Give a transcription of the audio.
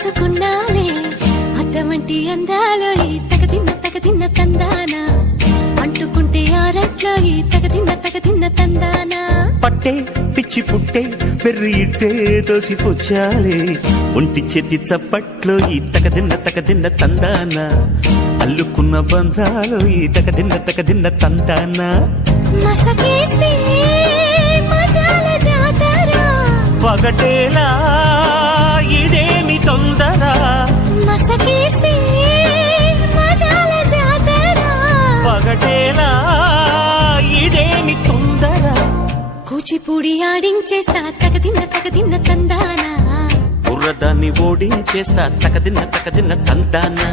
దాచుకున్నాలే అద్దమంటి అందాలో ఈ తగదిన్న తందానా అంటుకుంటే ఆరట్లో ఈ తగదిన్న తందానా పట్టే పిచ్చి పుట్టే పెర్రి ఇట్టే దోసిపుచ్చాలే ఒంటి చెట్టి చప్పట్లో ఈ తగదిన్న తందానా అల్లుకున్న బంధాలు ఈ తగదిన్న తందానా మసకేస్తే మజాల జాతర పగటేలా ఇదేమి తొందర మసకేస్తే మజాల జాతర పగటేలా ఇదేమి తొందర కూచిపూడి ఆడించేస్తా తగదిన్న తందానా బుర్రదాన్ని ఓడించేస్తా తగదిన్న తందానా